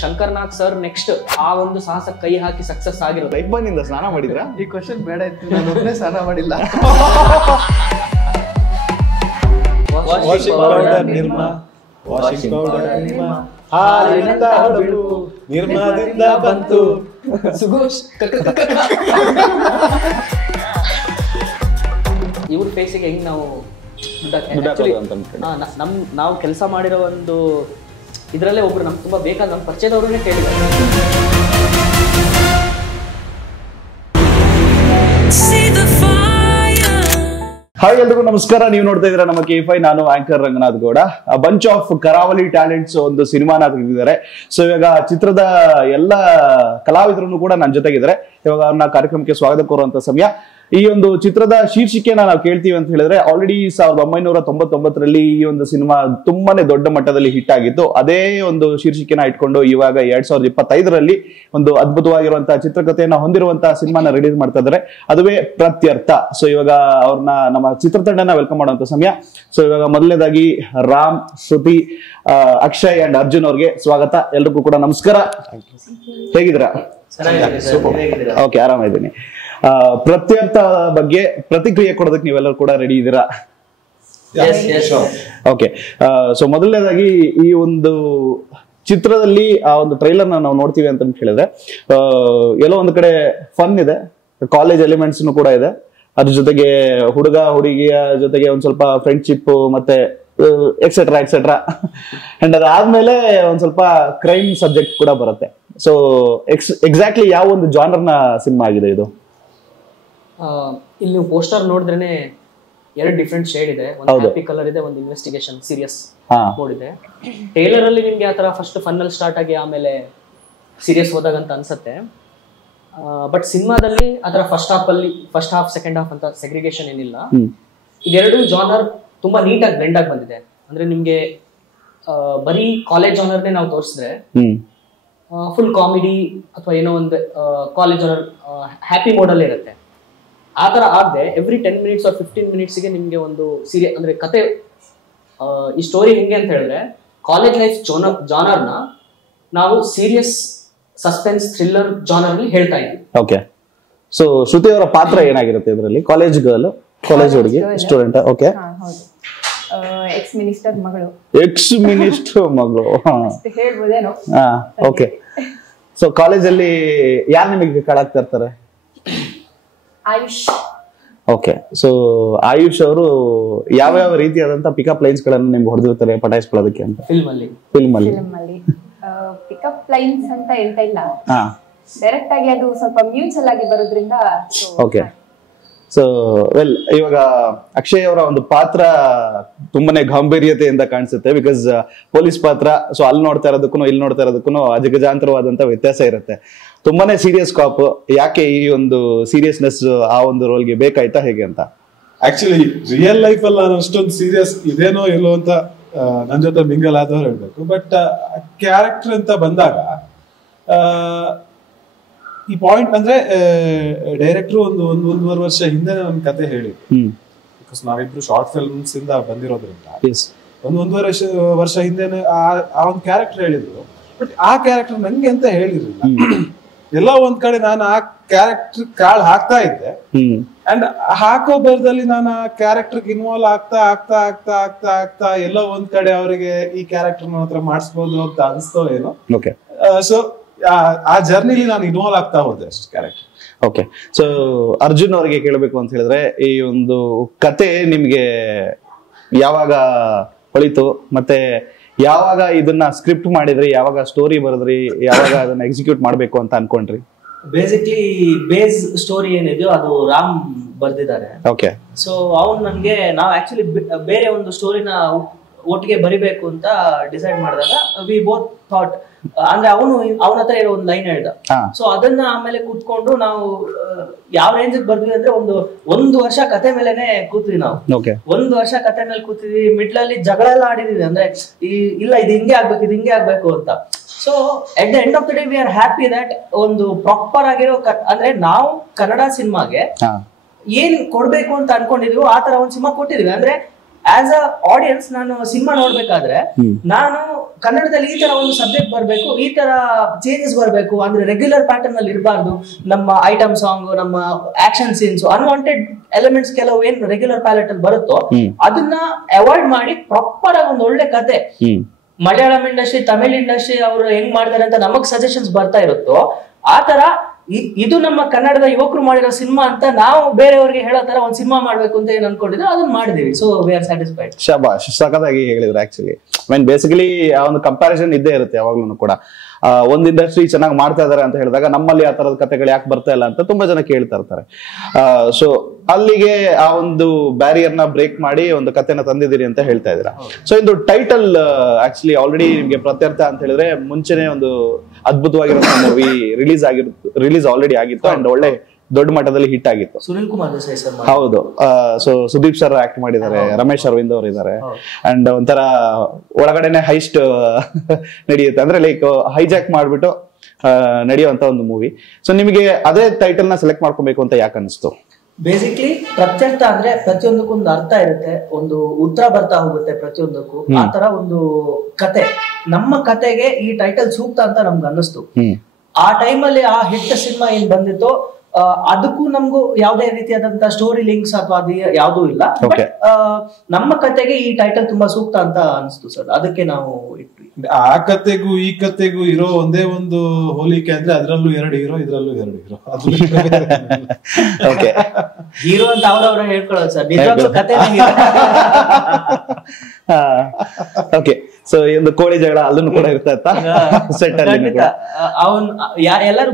Shankar Nag sir next ಆ ಒಂದು ಸಾಹಸ ಕೈ ಹಾಕಿ ಸಕ್ಸಸ್ ಆಗಿರೋದು. ಲೈಫ್ ಬಂದಿಂದ ಸ್ನಾನ ಮಾಡಿದ್ರಾ? ಈ ಕ್ವಶನ್ ಬೇಡ ಇತ್ತು, ನಾನು ಒಬ್ಬನೇ ಸ್ನಾನ ಮಾಡಿಲ್ಲ. Washing powder Nirma, washing powder Nirma, ಹಾಲಿನಿಂದ ಹೊರಡು ನಿರ್ಮಾದಿಂದ ಬಂತು. ಇವ್ರ ಫೇಸಿಗೆ ಹೆಂಗ್ ನಾವು ನಾವು ಕೆಲಸ ಮಾಡಿರೋ ಒಂದು ಇದರಲ್ಲೇ ಒಬ್ರು ನಮ್ಗೆ ತುಂಬಾ ಬೇಕಾದ ನಮ್ಮ ಪರಿಚಯದವ್ರನ್ನೇ ಕೇಳಿದ್ದಾರೆ. ಹಾಯ್ ಎಲ್ರಿಗೂ ನಮಸ್ಕಾರ. ನೀವು ನೋಡ್ತಾ ಇದ್ದೀರಾ ನಮ್ಮ K5. ನಾನು anchor Ranganath Gowda. Bunch of ಕರಾವಳಿ ಟ್ಯಾಲೆಂಟ್ಸ್ ಒಂದು ಸಿನಿಮಾನ ತೆಗೆದಿದ್ದಾರೆ. ಸೊ ಇವಾಗ ಚಿತ್ರದ ಎಲ್ಲ ಕಲಾವಿದರನ್ನು ಕೂಡ ನನ್ನ ಜೊತೆಗಿದ್ದಾರೆ. ಇವಾಗ ಅವ್ರನ್ನ ಕಾರ್ಯಕ್ರಮಕ್ಕೆ ಸ್ವಾಗತ ಕೋರುವಂತ ಸಮಯ. ಈ ಒಂದು ಚಿತ್ರದ ಶೀರ್ಷಿಕೆನ ನಾವು ಕೇಳ್ತೀವಿ ಅಂತ ಹೇಳಿದ್ರೆ, ಆಲ್ರೆಡಿ 1999ರಲ್ಲಿ ಈ ಒಂದು ಸಿನಿಮಾ ತುಂಬಾನೇ ದೊಡ್ಡ ಮಟ್ಟದಲ್ಲಿ ಹಿಟ್ ಆಗಿತ್ತು. ಅದೇ ಒಂದು ಶೀರ್ಷಿಕೆನ ಇಟ್ಕೊಂಡು ಇವಾಗ 2025ರಲ್ಲಿ ಒಂದು ಅದ್ಭುತವಾಗಿರುವಂತಹ ಚಿತ್ರಕಥೆಯನ್ನ ಹೊಂದಿರುವಂತಹ ಸಿನಿಮಾನ ರಿಲೀಸ್ ಮಾಡ್ತಾ ಇದ್ದಾರೆ. ಅದುವೇ ಪ್ರತ್ಯರ್ಥ. ಸೊ ಇವಾಗ ಅವ್ರನ್ನ ನಮ್ಮ ಚಿತ್ರತಂಡನ ವೆಲ್ಕಮ್ ಮಾಡುವಂತ ಸಮಯ. ಸೊ ಇವಾಗ ಮೊದಲನೇದಾಗಿ ರಾಮ್, ಶ್ರುತಿ, ಅಕ್ಷಯ್ ಅಂಡ್ ಅರ್ಜುನ್ ಅವ್ರಿಗೆ ಸ್ವಾಗತ. ಎಲ್ರಿಗೂ ಕೂಡ ನಮಸ್ಕಾರ. ಹೇಗಿದ್ದೀರಾ? ಓಕೆ, ಆರಾಮಿದ್ದೀನಿ. ಪ್ರತ್ಯರ್ಥ ಬಗ್ಗೆ ಪ್ರತಿಕ್ರಿಯೆ ಕೊಡೋದಕ್ಕೆ ನೀವೆಲ್ಲರೂ ಕೂಡ ರೆಡಿ ಇದ್ದೀರಾ? ಓಕೆ. ಸೊ ಮೊದಲನೇದಾಗಿ ಈ ಒಂದು ಚಿತ್ರದಲ್ಲಿ ಆ ಒಂದು ಟ್ರೈಲರ್ ನಾವು ನೋಡ್ತೀವಿ ಅಂತ ಹೇಳಿದ್ರೆ, ಎಲ್ಲೋ ಒಂದು ಕಡೆ ಫನ್ ಇದೆ, ಕಾಲೇಜ್ ಎಲಿಮೆಂಟ್ಸ್ ಕೂಡ ಇದೆ, ಅದ್ರ ಜೊತೆಗೆ ಹುಡುಗ ಹುಡುಗಿಯ ಜೊತೆಗೆ ಒಂದ್ ಸ್ವಲ್ಪ ಫ್ರೆಂಡ್ಶಿಪ್ ಮತ್ತೆ ಎಕ್ಸೆಟ್ರಾ ಎಕ್ಸೆಟ್ರಾ. ಅಂಡ್ ಅದಾದ್ಮೇಲೆ ಒಂದ್ ಸ್ವಲ್ಪ ಕ್ರೈಮ್ ಸಬ್ಜೆಕ್ಟ್ ಕೂಡ ಬರುತ್ತೆ. ಸೊ ಎಕ್ಸಾಕ್ಟ್ಲಿ ಯಾವ ಒಂದು ಜಾನರ್ನ ಸಿನಿಮಾ ಆಗಿದೆ ಇದು? ಇಲ್ಲಿ ನೀವು ಪೋಸ್ಟರ್ ನೋಡಿದ್ರೇನೆ ಎರಡು ಡಿಫ್ರೆಂಟ್ ಶೇಡ್ ಇದೆ. ಒಂದು ಹ್ಯಾಪಿ ಕಲರ್ ಇದೆ, ಒಂದು ಇನ್ವೆಸ್ಟಿಗೇಷನ್ ಸೀರಿಯಸ್ ಮೋಡ್ ಇದೆ. ಟೇಲರ್ ಅಲ್ಲಿ ನಿಮ್ಗೆ ಆ ತರ ಫಸ್ಟ್ ಫನ್ ಅಲ್ಲಿ ಸ್ಟಾರ್ಟ್ ಆಗಿ ಆಮೇಲೆ ಸೀರಿಯಸ್ ಹೋದಾಗ ಅಂತ ಅನ್ಸುತ್ತೆ. ಬಟ್ ಸಿನಿಮಾದಲ್ಲಿ ಆತರ ಫಸ್ಟ್ ಹಾಫ್ ಸೆಕೆಂಡ್ ಹಾಫ್ ಅಂತ ಸೆಗ್ರಿಗೇಷನ್ ಏನಿಲ್ಲ. ಇದೆರಡು ಜಾನರ್ ತುಂಬಾ ನೀಟಾಗಿ ಬ್ಲೆಂಡ್ ಆಗಿ ಬಂದಿದೆ. ಅಂದ್ರೆ ನಿಮ್ಗೆ ಬರೀ ಕಾಲೇಜ್ ಜಾನರ್ನೇ ನಾವು ತೋರಿಸಿದ್ರೆ ಫುಲ್ ಕಾಮಿಡಿ ಅಥವಾ ಏನೋ ಒಂದು ಕಾಲೇಜ್ ಜಾನರ್ ಹ್ಯಾಪಿ ಮೋಡ್ ಅಲ್ಲೇ ಇರುತ್ತೆ. ಆ ತರ ಆಗದೆ ಎವ್ರಿ 10 minutes or 15 minutes ಗೆ ನಿಮ್ಗೆ ಒಂದು ಸೀರಿಯಸ್ ಅಂದ್ರೆ ಕತೆ, ಈ ಸ್ಟೋರಿ ಹೆಂಗೆ ಅಂತ ಹೇಳಿದ್ರೆ, ಕಾಲೇಜ್ ಲೈಫ್ ಜಾನರ್ನ ನಾವು ಸೀರಿಯಸ್ ಸಸ್ಪೆನ್ಸ್ ಥ್ರಿಲ್ಲರ್ ಜಾನರ್ ಅಲ್ಲಿ ಹೇಳ್ತಾ ಇದ್ವಿ. ಓಕೆ. ಸೊ ಶ್ರುತಿ ಅವರ ಪಾತ್ರ ಏನಾಗಿರುತ್ತೆ ಇದರಲ್ಲಿ? ಕಾಲೇಜ್ ಗರ್ಲ್, ಕಾಲೇಜ್ ಹುಡುಗಿ, ಸ್ಟೂಡೆಂಟ್. ಓಕೆ. ಎಕ್ಸ್ ಮಿನಿಸ್ಟರ್ ಮಗಳು. ಎಕ್ಸ್ ಮಿನಿಸ್ಟರ್ ಮಗಳು ಹೇಳ್ಬೋದೇನೋ. ಓಕೆ. ಸೊ ಕಾಲೇಜಲ್ಲಿ ಯಾರು ನಿಮಗೆ ಕಾಳಾಗ್ತಾ ಇರ್ತಾರೆ? ಆಯುಷ್. ಓಕೆ. ಸೊ ಆಯುಷ್ ಅವರು ಯಾವ ರೀತಿಯಾದಂತ ಪಿಕಪ್ ಲೈನ್ಸ್ ಗಳನ್ನ ನಿಮ್ಗೆ ಹೊಡೆದಿರ್ತಾರೆ ಪಟಾಯಿಸ್ಕೊಳ್ಳೋದಕ್ಕೆ ಅಂತ ಫಿಲ್ಮ್ ಅಲ್ಲಿ? ಪಿಕಪ್ ಲೈನ್ಸ್ ಅಂತ ಹೇಳ್ತಾ ಇಲ್ಲ, ಡೈರೆಕ್ಟ್ ಆಗಿ ಅದು ಸ್ವಲ್ಪ ಮ್ಯೂಚುವಲ್ ಆಗಿ ಬರೋದ್ರಿಂದ. ಓಕೆ. ಸೊ ವೆಲ್, ಇವಾಗ ಅಕ್ಷಯ್ ಅವರ ಒಂದು ಪಾತ್ರ ತುಂಬಾನೇ ಗಾಂಭೀರ್ಯತೆಯಿಂದ ಕಾಣಿಸುತ್ತೆ. ಬಿಕಾಸ್ ಪೊಲೀಸ್ ಪಾತ್ರ. ಸೊ ಅಲ್ಲಿ ನೋಡ್ತಾ ಇರೋದಕ್ಕೂ ಇಲ್ಲಿ ನೋಡ್ತಾ ಇರೋದಕ್ಕೂ ಅಜಗಜಾಂತರವಾದಂತ ವ್ಯತ್ಯಾಸ ಇರುತ್ತೆ. ತುಂಬಾನೇ ಸೀರಿಯಸ್ ಕಾಪ್. ಯಾಕೆ ಈ ಒಂದು ಸೀರಿಯಸ್ನೆಸ್ ಆ ಒಂದು ರೋಲ್ಗೆ ಬೇಕಾಯ್ತಾ, ಹೇಗೆ ಅಂತ? ಆಕ್ಚುಲಿ ರಿಯಲ್ ಲೈಫ್ ಅಲ್ಲಿ ನಾನು ಅಷ್ಟೊಂದು ಸೀರಿಯಸ್ ಇದೇನೋ ಎಲ್ಲೋ ಅಂತ ನನ್ ಜೊತೆ ಮಿಂಗಲ್ ಆದವ್ರು ಹೇಳ್ಬೇಕು. ಬಟ್ ಕ್ಯಾರೆಕ್ಟರ್ ಅಂತ ಬಂದಾಗ ಈ ಪಾಯಿಂಟ್ ಅಂದ್ರೆ ಡೈರೆಕ್ಟರ್ ಒಂದೂವರೆ ವರ್ಷ ಹಿಂದೆ ನನ್ ಕತೆ ಹೇಳಿದ್ರು. ಬಿಕಾಸ್ ನಾವಿಬ್ರು ಶಾರ್ಟ್ ಫಿಲ್ಮ್ಸ್ ಇಂದ ಬಂದಿರೋದ್ರಿಂದ ಒಂದೂವರೆ ವರ್ಷ ಹಿಂದೆನೆ ಆ ಒಂದು ಕ್ಯಾರೆಕ್ಟರ್ ಹೇಳಿದ್ರು. ಬಟ್ ಆ ಕ್ಯಾರೆಕ್ಟರ್ ನಂಗೆ ಅಂತ ಹೇಳಿರ್ಲಿಲ್ಲ. ಎಲ್ಲೋ ಒಂದ್ ಕಡೆ ನಾನು ಆ ಕ್ಯಾರೆಕ್ಟರ್ ಕಾಳ್ ಹಾಕ್ತಾ ಇದ್ದೆ. ಅಂಡ್ ಹಾಕೋ ಬರದಲ್ಲಿ ನಾನು ಆ ಕ್ಯಾರೆಕ್ಟರ್ ಇನ್ವಾಲ್ವ್ ಆಗ್ತಾ ಎಲ್ಲೋ ಒಂದ್ ಕಡೆ ಅವರಿಗೆ ಈ ಕ್ಯಾರೆಕ್ಟರ್ ಹತ್ರ ಮಾಡಿಸ್ಬೋದು ಅಂತ ಅನ್ಸ್ತೋ ಏನೋ. ಸೊ ಆ ಜರ್ನಿಲಿ ನಾನು ಇನ್ವಾಲ್ವ್ ಆಗ್ತಾ ಹೋದೆ ಅಷ್ಟು ಕ್ಯಾರೆಕ್ಟರ್. ಓಕೆ. ಸೊ ಅರ್ಜುನ್ ಅವರಿಗೆ ಕೇಳಬೇಕು ಅಂತ ಹೇಳಿದ್ರೆ, ಈ ಒಂದು ಕತೆ ನಿಮ್ಗೆ ಯಾವಾಗ ಹೊಳಿತು, ಮತ್ತೆ ಯಾವಾಗ ಇದನ್ನ ಸ್ಕ್ರಿಪ್ಟ್ ಮಾಡಿದ್ರಿ, ಯಾವಾಗ ಸ್ಟೋರಿ ಬರೆದ್ರಿ, ಯಾವಾಗ ಅದನ್ನ ಎಕ್ಸಿಕ್ಯೂಟ್ ಮಾಡ್ಬೇಕು ಅಂತ ಅನ್ಕೊಂಡ್ರಿ? ಬೇಸಿಕ್ಲಿ ಬೇಸ್ ಸ್ಟೋರಿ ಏನಿದೆಯೋ ಅದು ರಾಮ್ ಬರ್ದಿದ್ದಾರೆ. ಓಕೆ. ಸೊ ಅವ್ನು ನನ್ಗೆ, ನಾವು ಆಕ್ಚುಲಿ ಬೇರೆ ಒಂದು ಸ್ಟೋರಿನ ಒಟ್ಟಿಗೆ ಬರಿಬೇಕು ಅಂತ ಡಿಸೈಡ್ ಮಾಡಿದಾಗ ವಿ ಬೋತ್ ಥಾಟ್, ಅಂದ್ರೆ ಅವನ ಹತ್ರ ಇರೋ ಒಂದು ಲೈನ್ ಹೇಳ್ದ. ಸೊ ಅದನ್ನ ಆಮೇಲೆ ಕೂತ್ಕೊಂಡು ನಾವು ಯಾವ ರೇಂಜ್ ಬರ್ದ್ವಿ ಅಂದ್ರೆ ಒಂದು ವರ್ಷ ಕತೆ ಮೇಲೆನೆ ಕೂತ್ವಿ ನಾವು. ಒಂದು ವರ್ಷ ಕತೆ ಮೇಲೆ ಕೂತಿದ್ವಿ. ಮಿಡ್ಲಲ್ಲಿ ಜಗಳ ಎಲ್ಲ ಆಡಿದೀವಿ. ಅಂದ್ರೆ ಇಲ್ಲ ಇದು ಹಿಂಗೆ ಆಗ್ಬೇಕು ಅಂತ. So at the end of the day we are happy that ಒಂದು ಪ್ರಾಪರ್ ಆಗಿರೋ ಅಂದ್ರೆ ನಾವು ಕನ್ನಡ ಸಿನಿಮಾಗೆ ಏನ್ ಕೊಡ್ಬೇಕು ಅಂತ ಅನ್ಕೊಂಡಿದೀವೋ ಆ ತರ ಒಂದ್ ಸಿನಿಮಾ ಕೊಟ್ಟಿದೀವಿ. ಅಂದ್ರೆ ಆಸ್ ಅ ಆಡಿಯನ್ಸ್ ನಾನು ಸಿನಿಮಾ ನೋಡ್ಬೇಕಾದ್ರೆ ನಾನು ಕನ್ನಡದಲ್ಲಿ ಈ ತರ ಒಂದು ಸಬ್ಜೆಕ್ಟ್ ಬರ್ಬೇಕು, ಈ ತರ ಚೇಂಜಸ್ ಬರ್ಬೇಕು ಅಂದ್ರೆ ರೆಗ್ಯುಲರ್ ಪ್ಯಾಟರ್ನ್ ಅಲ್ಲಿ ಇರಬಾರ್ದು. ನಮ್ಮ ಐಟಮ್ ಸಾಂಗ್, ನಮ್ಮ ಆಕ್ಷನ್ ಸೀನ್ಸ್, ಅನ್ವಾಂಟೆಡ್ ಎಲಿಮೆಂಟ್ಸ್ ಕೆಲವು ಏನ್ ರೆಗ್ಯುಲರ್ ಪ್ಯಾಲೆಟ್ ಅಲ್ಲಿ ಬರುತ್ತೋ ಅದನ್ನ ಅವಾಯ್ಡ್ ಮಾಡಿ ಪ್ರಾಪರ್ ಆಗಿ ಒಂದು ಒಳ್ಳೆ ಕತೆ, ಮಲಯಾಳಂ ಇಂಡಸ್ಟ್ರಿ, ತಮಿಳ್ ಇಂಡಸ್ಟ್ರಿ ಅವರು ಹೆಂಗ್ ಮಾಡ್ತಾರೆ ಅಂತ ನಮಗ್ ಸಜೆಷನ್ಸ್ ಬರ್ತಾ ಇರುತ್ತೋ ಆ ತರ ಇದು ನಮ್ಮ ಕನ್ನಡದ ಯುವಕರು ಮಾಡಿರೋ ಸಿನಿಮಾ ಅಂತ ನಾವು ಬೇರೆಯವ್ರಿಗೆ ಹೇಳೋ ತರ ಒಂದ್ ಸಿನಿಮಾ ಮಾಡ್ಬೇಕು ಅಂತ ಏನ್ ಅನ್ಕೊಂಡಿದ್ರೆ ಅದನ್ನ ಮಾಡಿದೀವಿ. So we are satisfied. ಶಬಾಷ್, ಸಖತ್ತಾಗಿ ಹೇಳಿದ್ರು. ಆಕ್ಚುಲಿ ಮೀನ್ ಬೇಸಿಕಲಿ ಆ ಒಂದು ಕಂಪ್ಯಾರಿಸನ್ ಇದ್ದೇ ಇರುತ್ತೆ ಯಾವಾಗ್ಲೂ ಕೂಡ. ಒಂದ್ ಇಂಡಸ್ಟ್ರಿ ಚೆನ್ನಾಗಿ ಮಾಡ್ತಾ ಇದಾರೆ ಅಂತ ಹೇಳಿದಾಗ ನಮ್ಮಲ್ಲಿ ಆ ತರದ ಕಥೆಗಳು ಯಾಕೆ ಬರ್ತಾ ಇಲ್ಲ ಅಂತ ತುಂಬಾ ಜನ ಕೇಳ್ತಾ ಇರ್ತಾರೆ. ಸೊ ಅಲ್ಲಿಗೆ ಆ ಒಂದು ಬ್ಯಾರಿಯರ್ ನ ಬ್ರೇಕ್ ಮಾಡಿ ಒಂದು ಕಥೆನ ತಂದಿದ್ದೀರಿ ಅಂತ ಹೇಳ್ತಾ ಇದ್ದೀರಾ. ಸೊ ಇದು ಟೈಟಲ್ ಆಕ್ಚುಲಿ ಆಲ್ರೆಡಿ ನಿಮ್ಗೆ ಪ್ರತ್ಯರ್ಥ ಅಂತ ಹೇಳಿದ್ರೆ ಮುಂಚೆನೆ ಒಂದು ಅದ್ಭುತವಾಗಿರೋ ಮೂವಿ ರಿಲೀಸ್ ಆಲ್ರೆಡಿ ಆಗಿತ್ತು ಅಂಡ್ ಒಳ್ಳೆ ದೊಡ್ಡ ಮಟ್ಟದಲ್ಲಿ ಹಿಟ್ ಆಗಿತ್ತು. ಸುನಿಲ್ ಕುಮಾರ್ ದೇಸಾಯಿ ಸರ್. ಹೌದು. ಸೊ ಸುದೀಪ್ ಸರ್ ಆಕ್ಟ್ ಮಾಡಿದ್ದಾರೆ, ರಮೇಶ್ ಅರವಿಂದ್ ಅವರು ಇದ್ದಾರೆ ಅಂಡ್ ಒಂಥರ ಒಳಗಡೆನೆ ಹೈಸ್ಟ್ ನಡೆಯುತ್ತೆ, ಅಂದ್ರೆ ಲೈಕ್ ಹೈಜಾಕ್ ಮಾಡ್ಬಿಟ್ಟು ನಡೆಯುವಂತ ಒಂದು ಮೂವಿ. ಸೊ ನಿಮಗೆ ಅದೇ ಟೈಟಲ್ ನ ಸೆಲೆಕ್ಟ್ ಮಾಡ್ಕೊಬೇಕು ಅಂತ ಯಾಕೆ ಅನಿಸ್ತು? ಬೇಸಿಕ್ಲಿ ಪ್ರತ್ಯರ್ಥ ಅಂದ್ರೆ ಪ್ರತಿಯೊಂದಕ್ಕೊಂದು ಅರ್ಥ ಇರುತ್ತೆ, ಒಂದು ಉತ್ತರ ಬರ್ತಾ ಹೋಗುತ್ತೆ ಪ್ರತಿಯೊಂದಕ್ಕೂ. ಆ ತರ ಒಂದು ಕತೆ, ನಮ್ಮ ಕತೆಗೆ ಈ ಟೈಟಲ್ ಸೂಕ್ತ ಅಂತ ನಮ್ಗೆ ಅನ್ನಿಸ್ತು. ಆ ಟೈಮಲ್ಲಿ ಆ ಹಿಟ್ ಸಿನಿಮಾ ಏನ್ ಬಂದಿತ್ತೋ ಅದಕ್ಕೂ ನಮಗೂ ಯಾವುದೇ ರೀತಿಯಾದಂತ ಸ್ಟೋರಿ ಲಿಂಕ್ಸ್ ಅಥವಾ ಅದು ಯಾವುದೂ ಇಲ್ಲ. ಬಟ್ ನಮ್ಮ ಕತೆಗೆ ಈ ಟೈಟಲ್ ತುಂಬಾ ಸೂಕ್ತ ಅಂತ ಅನಿಸ್ತು ಸರ್, ಅದಕ್ಕೆ ನಾವು ಇಟ್ವಿ. ಆ ಕತೆಗೂ ಈ ಕತೆಗೂ ಇರೋ ಒಂದೇ ಒಂದು ಹೋಲಿಕೆ ಅಂದ್ರೆ ಅದ್ರಲ್ಲೂ 2 ಹೀರೋ, ಇದ್ರಲ್ಲೂ 2 ಹೀರೋ. ಹೀರೋ ಅಂತ ಅವ್ರವ್ರ ಹೇಳ್ಕೊಳ್ಳೋದು ಸರ್, ನಿಜವಾಗ್ಲೂ ಕತೆನೇ. ಓಕೆ. ಸೊ ಒಂದು ಕೋಳಿ ಜಗಳ ಅಲ್ಲೂ ಕೂಡ ಇರ್ತಾ ಸೆಟ್ ಅಲ್ಲಿ ಅವನ್ ಎಲ್ಲರೂ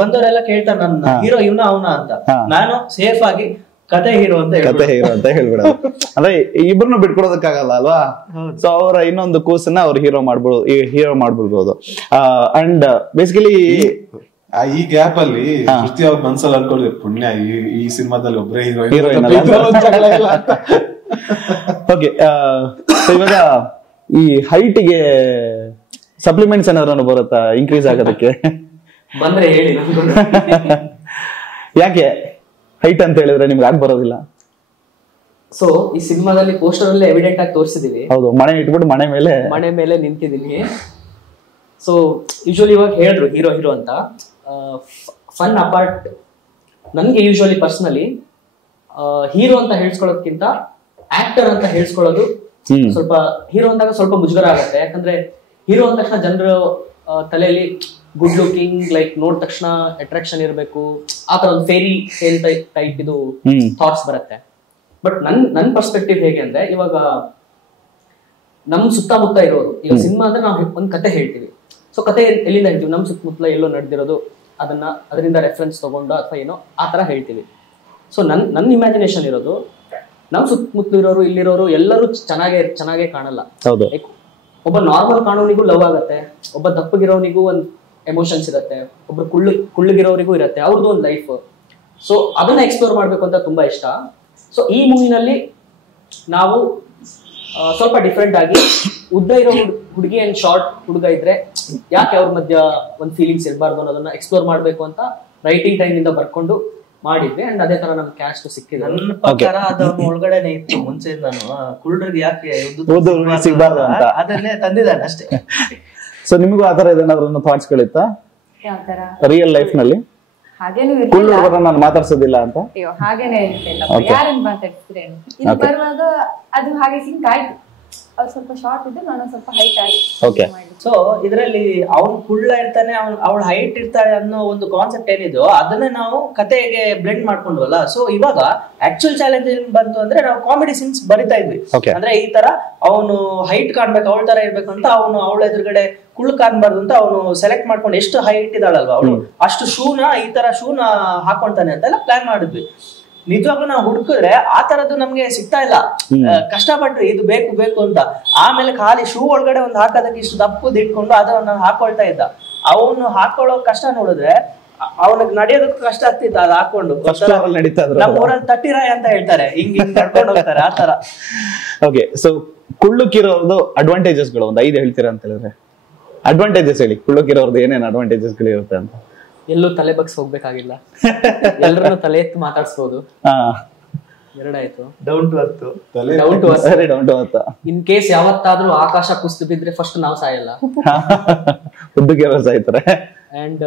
ಬಂದವರೆಲ್ಲ ಕೇಳ್ತಾರೆ ನನ್ನ ಹೀರೋ ಇವನ ಅವನ ಅಂತ. ನಾನು ಸೇಫ್ ಆಗಿ ಕತೆ ಹೀರೋ ಅಂತ ಹೇಳ್ಬಿಡೋದು. ಅಂದ್ರೆ ಇಬ್ರನ್ನು ಬಿಟ್ಕೊಡೋದಕ್ಕಾಗಲ್ಲ ಅಲ್ವಾ? ಸೊ ಅವರ ಇನ್ನೊಂದು ಕೂಸನ್ನ ಅವ್ರು ಹೀರೋ ಮಾಡ್ಬಿಡ್ಬೋದು. ಅಂಡ್ ಬೇಸಿಕಲಿ ಈ ಗ್ಯಾಪ್ ಅಲ್ಲಿ ಸೃಷ್ಟಿ ಅವ್ರ ಮನ್ಸಲ್ಲಿ ಅನ್ಕೊಳ್ಳಿ, ಪುಣ್ಯ ಈ ಸಿನಿಮಾದಲ್ಲಿ ಒಬ್ಬರೇ ಹೀರೋಯಿನ್. ಓಕೆ. ಇವಾಗ ಈ ಹೈಟ್ಗೆ ಸಪ್ಲಿಮೆಂಟ್ಸ್ ಏನಾದ್ರು ಬರುತ್ತಾ ಇನ್ಕ್ರೀಸ್ ಆಗೋದಕ್ಕೆ? ಬಂದ್ರೆ ಹೇಳಿ. ಯಾಕೆ ಹೈಟ್ ಅಂತ ಹೇಳಿದ್ರೆ ನಿಮ್ಗೆ ಆಗ್ ಬರೋದಿಲ್ಲ? ಸೊ ಈ ಸಿನಿಮಾದಲ್ಲಿ ಪೋಸ್ಟರ್ ಅಲ್ಲೇ ಎವಿಡೆಂಟ್ ಆಗಿ ತೋರಿಸಿದೀವಿ. ಹೌದು, ಮನೆ ಇಟ್ಬಿಟ್ಟು ಮನೆ ಮೇಲೆ ನಿಂತಿದ್ದೀನಿ. ಸೊ ಯೂಶುವಲಿ ಇವಾಗ ಹೇಳಿದ್ರು ಹೀರೋ ಅಂತ. ಫನ್ ಅಪಾರ್ಟ್, ನನ್ಗೆ ಯೂಶುವಲಿ ಪರ್ಸನಲಿ ಹೀರೋ ಅಂತ ಹೇಳ್ಸ್ಕೊಳ್ಳೋದಕ್ಕಿಂತ ಆಕ್ಟರ್ ಅಂತ ಹೇಳ್ಸ್ಕೊಳ್ಳೋದು ಸ್ವಲ್ಪ, ಹೀರೋ ಅಂದಾಗ ಸ್ವಲ್ಪ ಮುಜುಗರ ಆಗುತ್ತೆ. ಯಾಕಂದ್ರೆ ಹೀರೋ ಅಂದ ತಕ್ಷಣ ಜನರ ತಲೆಯಲ್ಲಿ ಗುಡ್ ಲುಕಿಂಗ್, ಲೈಕ್ ನೋಡಿದ ತಕ್ಷಣ ಅಟ್ರಾಕ್ಷನ್ ಇರಬೇಕು, ಆತರ ಒಂದು ಫೇರಿ ಟೇಲ್ ಟೈಪ್ ಇದು ಥಾಟ್ಸ್ ಬರುತ್ತೆ. ಬಟ್ ನನ್ ಪರ್ಸ್ಪೆಕ್ಟಿವ್ ಹೇಗೆ ಅಂದ್ರೆ, ಇವಾಗ ನಮ್ ಸುತ್ತಮುತ್ತ ಇರೋರು, ಈಗ ಸಿನಿಮಾ ಅಂದ್ರೆ ನಾವು ಒಂದ್ ಕತೆ ಹೇಳ್ತೀವಿ. ಸೊ ಕತೆ ಎಲ್ಲಿಂದ ಹೇಳ್ತೀವಿ? ನಮ್ ಸುತ್ತಮುತ್ತಲ ಎಲ್ಲೋ ನಡೆದಿರೋದು, ಅದರಿಂದ ರೆಫರೆನ್ಸ್ ತಗೊಂಡು ಅಥವಾ ಏನೋ ಆ ತರ ಹೇಳ್ತೀವಿ. ಸೊ ನನ್ನ ಇಮ್ಯಾಜಿನೇಷನ್ ಇರೋದು, ನಮ್ ಸುತ್ತಮುತ್ತಲು ಇರೋರು, ಇಲ್ಲಿರೋರು ಎಲ್ಲರೂ ಚೆನ್ನಾಗೇ ಕಾಣಲ್ಲ. ಒಬ್ಬ ನಾರ್ಮಲ್ ಕಾಣೋನಿಗೂ ಲವ್ ಆಗತ್ತೆ, ಒಬ್ಬ ದಪ್ಪಗಿರೋನಿಗೂ ಒಂದ್ ಎಮೋಷನ್ಸ್ ಇರುತ್ತೆ, ಒಬ್ರು ಕುಳ್ಳಗಿರೋರಿಗೂ ಇರುತ್ತೆ, ಅವ್ರದ್ದು ಒಂದು ಲೈಫ್. ಸೊ ಅದನ್ನ ಎಕ್ಸ್ಪ್ಲೋರ್ ಮಾಡ್ಬೇಕು ಅಂತ ತುಂಬಾ ಇಷ್ಟ. ಸೊ ಈ ಮೂವಿನಲ್ಲಿ ನಾವು ಸ್ವಲ್ಪ ಡಿಫ್ರೆಂಟ್ ಆಗಿ, ಉದ್ದ ಇರೋ ಹುಡುಗಿ ಅಂಡ್ ಶಾರ್ಟ್ ಹುಡುಗ ಇದ್ರೆ ಯಾಕೆ ಅವ್ರ ಮಧ್ಯ ಒಂದ್ ಫೀಲಿಂಗ್ಸ್ ಇರಬಾರ್ದು ಅನ್ನೋದನ್ನ ಎಕ್ಸ್ಪ್ಲೋರ್ ಮಾಡ್ಬೇಕು ಅಂತ ರೈಟಿಂಗ್ ಟೈಮ್ ಇಂದ ಬರ್ಕೊಂಡು ಮಾಡಿದ್ವಿ. ಅಂಡ್ ಅದೇ ತರ ನಮ್ಗೆ ಕ್ಯಾಸ್ಟ್ ಸಿಕ್ಕಿದೆ. ನನ್ನ ಪ್ರಕಾರ ಅದು ಒಳಗಡೆನೆ ಇತ್ತು ಮುಂಚೆಯಿಂದಾನು, ಕುರುಡರಿಗೆ ಯಾಕೆ ಸಿಗಬಾರ್ದು ಅಂತ ಅದನ್ನೇ ತಂದಿದ್ದಾನೆ ಅಷ್ಟೇ. ಸೊ ನಿಮಗೂ ಆತರ ಏನಾದ್ರು ಥಾಟ್ಸ್ ಗಳಿತ್ತಾ ರಿಯಲ್ ಲೈಫ್ ನಲ್ಲಿ? ನಾನು ಮಾತಾಡ್ಸೋದಿಲ್ಲ ಅಂತ ಹಾಗೇನೆ ಯಾರನ್ನ ಮಾತಾಡ್ತಿದ್ರೆ ಬರುವಾಗ ಅದು ಹಾಗೆ ಸಿಂಕ್ ಆಯ್ತು. ಅವ್ರು ಸ್ವಲ್ಪ ಶಾರ್ಟ್ ಇದ್ದು, ನಾನು ಸ್ವಲ್ಪ ಹೈಟ್ ಆಗಿ. ಸೊ ಇದರಲ್ಲಿ ಅವ್ನ್ ಕುಳ್ಳ ಇರ್ತಾನೆ, ಅವಳ ಹೈಟ್ ಇರ್ತಾಳೆ ಅನ್ನೋ ಒಂದು ಕಾನ್ಸೆಪ್ಟ್ ಏನಿದೋ ಅದನ್ನೇ ನಾವು ಕತೆಗೆ ಬ್ಲೆಂಡ್ ಮಾಡ್ಕೊಂಡ್ವಲ್ಲ. ಸೊ ಇವಾಗ ಆಕ್ಚುಯಲ್ ಚಾಲೆಂಜ್ ಏನ್ ಬಂತು ಅಂದ್ರೆ, ನಾವು ಕಾಮಿಡಿ ಸೀನ್ಸ್ ಬರಿತಾ ಇದ್ವಿ. ಅಂದ್ರೆ ಈ ತರ ಅವನು ಹೈಟ್ ಕಾಣ್ಬೇಕು, ಅವಳ ತರ ಇರ್ಬೇಕು ಅಂತ, ಅವನು ಅವಳ ಎದುರುಗಡೆ ಕುಳ್ಳು ಕಾಣ್ಬಾರ್ದು ಅಂತ ಅವನು ಸೆಲೆಕ್ಟ್ ಮಾಡ್ಕೊಂಡು, ಎಷ್ಟು ಹೈಟ್ ಇದ್ದಾಳಲ್ವಾ ಅವಳು ಅಷ್ಟು ಈ ತರ ಶೂನ ಹಾಕೊಂತಾನೆ ಅಂತೆಲ್ಲ ಪ್ಲಾನ್ ಮಾಡಿದ್ವಿ. ನಿಜವಾಗ್ಲೂ ನಾವು ಹುಡುಕಿದ್ರೆ ಆ ತರದ್ದು ನಮ್ಗೆ ಸಿಗ್ತಾ ಇಲ್ಲ. ಕಷ್ಟಪಟ್ರಿ ಇದು ಬೇಕು ಅಂತ, ಆಮೇಲೆ ಖಾಲಿ ಶೂ ಒಳಗಡೆ ಒಂದು ಹಾಕೋದಕ್ಕೆ ಇಷ್ಟು ದಪ್ಪದು ಇಟ್ಕೊಂಡು ಅದನ್ನ ಹಾಕೊಳ್ತಾ ಇದ್ದ. ಅವನು ಹಾಕೊಳ್ಳೋ ಕಷ್ಟ ನೋಡಿದ್ರೆ ಅವನಿಗೆ ನಡೆಯೋದಕ್ಕೂ ಕಷ್ಟ ಆಗ್ತಿತ್ತು ಅದು ಹಾಕೊಂಡು. ನಮ್ಮ ಊರಲ್ಲಿ ತಟ್ಟಿರಾಯ ಅಂತ ಹೇಳ್ತಾರೆ, ಹಿಂಗ್ ನಡ್ಕೊಂಡು ಹೋಗ್ತಾರೆ ಆ ತರ. ಓಕೆ. ಸೊ ಕುಳ್ಳುಕಿರೋದು ಅಡ್ವಾಂಟೇಜಸ್ ಗಳು ಒಂದು 5 ಹೇಳ್ತೀರಾ ಅಂತ ಹೇಳಿದ್ರೆ? ಅಡ್ವಾಂಟೇಜಸ್ ಹೇಳಿ, ಕುಳ್ಳುಕಿರೋರ್ದು ಏನೇನು ಅಡ್ವಾಂಟೇಜಸ್ ಗಳು ಇರುತ್ತೆ ಅಂತ. ಎಲ್ಲೂ ತಲೆ ಬಗ್ಸ್ ಹೋಗ್ಬೇಕಾಗಿಲ್ಲ, ಎಲ್ಲರನ್ನು ತಲೆ ಎತ್ತು ಮಾತಾಡ್ಸ್ಬೋದು. ಎರಡಾಯ್ತು. Down to earth. Down to earth. In case ಯಾವತ್ತಾದ್ರೂ ಆಕಾಶ ಕುಸಿದು ಬಿದ್ರೆ ಫಸ್ಟ್ ನಾವು ಸಾಯಲ್ಲ, ಉದ್ದಕ್ಕೆ ಸಾಯ್ತಾರೆ. ಅಂಡ್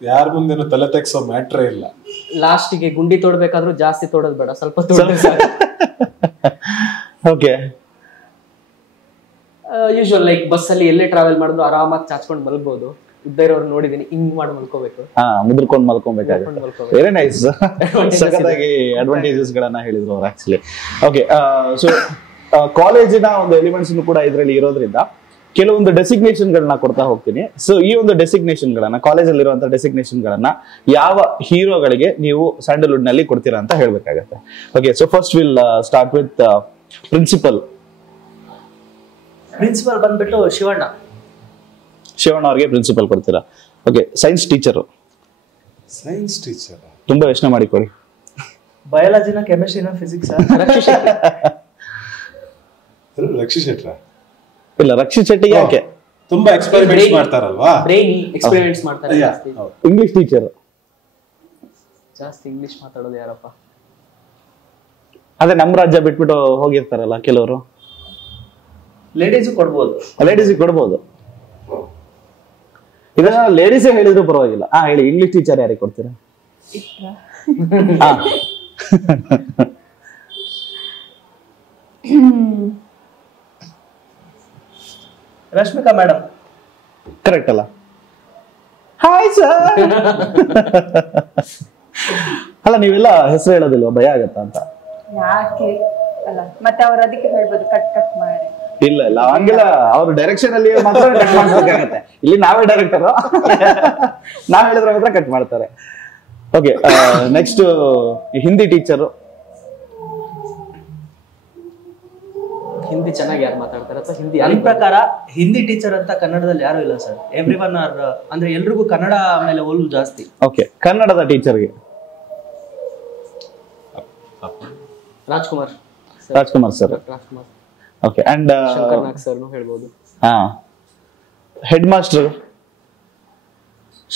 ಯಾರ ಮುಂದೆನೂ ತಲೆ ತೆಗ್ಸೋ ಮ್ಯಾಟ್ರೇ ಇಲ್ಲ. ಲಾಸ್ಟಿಗೆ ಗುಂಡಿ ತೋಡ್ಬೇಕಾದ್ರೂ ಜಾಸ್ತಿ ತೋಡೋದ್ ಬೇಡ, ಸ್ವಲ್ಪ ಓಕೆ. ಯೂಶುವಲ್ ಲೈಕ್ ಬಸ್ ಅಲ್ಲಿ ಎಲ್ಲೇ ಟ್ರಾವೆಲ್ ಮಾಡಿದ್ರು ಆರಾಮಾಗಿ ಚಾಚ್ಕೊಂಡು ಮಲ್ಬಹುದು. ಉದ್ದ ಇರೋರು ನೋಡಿದೀನಿ, ಹಿಂಗ್ ಮಾಡಿ ಮಲ್ಕೋಬೇಕು, ಮುದ್ರಕೊಂಡು ಮಲ್ಕೊಬೇಕಾಗುತ್ತೆ. Very nice. ಸಖತ್ತಾಗಿ ಅಡ್ವಾಂಟೇಜಸ್ ಗಳನ್ನ ಹೇಳಿದ್ರು ಅವ್ರು ಆಕ್ಚುಲಿ. ಓಕೆ, ಸೊ ಕಾಲೇಜಿನ ಒಂದು ಎಲಿಮೆಂಟ್ಸ್ ಕೂಡ ಇದರಲ್ಲಿ ಇರೋದ್ರಿಂದ ಕೆಲವೊಂದು ಡೆಸಿಗ್ನೇಷನ್ ಗಳನ್ನ ಕೊಡ್ತಾ ಹೋಗ್ತೀನಿ. ಸೊ ಈ ಒಂದು ಡೆಸಿಗ್ನೇಷನ್ ಗಳನ್ನ, ಕಾಲೇಜಲ್ಲಿ ಇರುವಂತಹ ಡೆಸಿಗ್ನೇಷನ್ ಗಳನ್ನ ಯಾವ ಹೀರೋಗಳಿಗೆ ನೀವು ಸ್ಯಾಂಡಲ್ವುಡ್ ನಲ್ಲಿ ಕೊಡ್ತೀರಾ ಅಂತ ಹೇಳ್ಬೇಕಾಗತ್ತೆ. Okay, so first will start with principal. Principal ಬಂದ್ಬಿಟ್ಟು ಶಿವಣ್ಣ ಅವ್ರಿಗೆ ಪ್ರಿನ್ಸಿಪಲ್ ಕೊಡ್ತೀರಾ. Okay, science teacher. ತುಂಬಾ ಯೋಚನೆ ಮಾಡಿ ಕೊಡಿ. ಬಯಾಲಜಿನ, ಕೆಮಿಸ್ಟ್ರಿನ, ಫಿಸಿಕ್ಸ್. ರಕ್ಷಿತ್ ಶೆಟ್ಟಿ. ಇಲ್ಲ, ರಕ್ಷಿತ್ ಶೆಟ್ಟಿ ಯಾಕೆ? ತುಂಬಾ ಎಕ್ಸ್ಪೆರಿಮೆಂಟ್ಸ್ ಮಾಡ್ತಾರಲ್ವಾ, ಬ್ರೈನ್ ಎಕ್ಸ್ಪೆರಿಮೆಂಟ್ಸ್ ಮಾಡ್ತಾರೆ ಜಾಸ್ತಿ. English teacher. ಜಾಸ್ತಿ ಇಂಗ್ಲಿಷ್ ಮಾತಾಡೋದು ಯಾರಪ್ಪ? ಅದೇ ನಮ್ಮ ರಾಜ್ಯ ಬಿಟ್ಬಿಟ್ಟು ಹೋಗಿರ್ತಾರಲ್ಲ ಕೆಲವರು. ಲೇಡೀಸ್ ಕೊಡ್ಬೋದು. ಇದನ್ನ ಲೇಡೀಸೇ ಹೇಳಿದ್ರು ಪರವಾಗಿಲ್ಲ. ಹೇಳಿ, ಇಂಗ್ಲಿಷ್ ಟೀಚರ್ ಯಾರಿಗೆ ಕೊಡ್ತೀರಾ? ರಶ್ಮಿಕಾ ಮೇಡಮ್. ಕರೆಕ್ಟ್ ಅಲ್ಲ? Hi sir. ಅಲ್ಲ, ನೀವೆಲ್ಲ ಹೆಸರು ಹೇಳೋದಿಲ್ವಾ, ಭಯ ಆಗತ್ತಾ ಅಂತ? ಯಾಕೆ ಅಲ್ಲ, ಮತ್ತೆ ಅವ್ರು ಅದಕ್ಕೆ ಹೇಳ್ಬೋದು ಕಟ್ ಮಾಡಿ. ಇಲ್ಲ, ಹಂಗೆಲ್ಲ ಅವ್ರ ಡೈರೆಕ್ಷನ್ ಅಲ್ಲಿ ಮಾತ್ರ ಕಟ್ ಮಾಡ್ಬೇಕಾಗತ್ತೆ. ಇಲ್ಲಿ ನಾವೇ ಡೈರೆಕ್ಟರ್, ನಾವ್ ಹೇಳಿದ್ರೆ ಮಾತ್ರ ಕಟ್ ಮಾಡ್ತಾರೆ. Okay, next Hindi teacher. Hindi ಚೆನ್ನಾಗಿ ಯಾರು ಮಾತಾಡ್ತಾರೆ ಅಥವಾ ಹಿಂದಿ? ನನ್ನ ಪ್ರಕಾರ ಹಿಂದಿ ಟೀಚರ್ ಅಂತ ಕನ್ನಡದಲ್ಲಿ ಯಾರು ಇಲ್ಲ ಸರ್. ಎವ್ರಿವನ್ ಆರ್, ಅಂದ್ರೆ ಎಲ್ರಿಗೂ ಕನ್ನಡ ಮೇಲೆ ಒಲವು ಜಾಸ್ತಿ. ಓಕೆ, ಕನ್ನಡದ ಟೀಚರ್ಗೆ Rajkumar sir. Okay, and Shankar Nag sir ಹೇಳ್ಬೋದು. Headmaster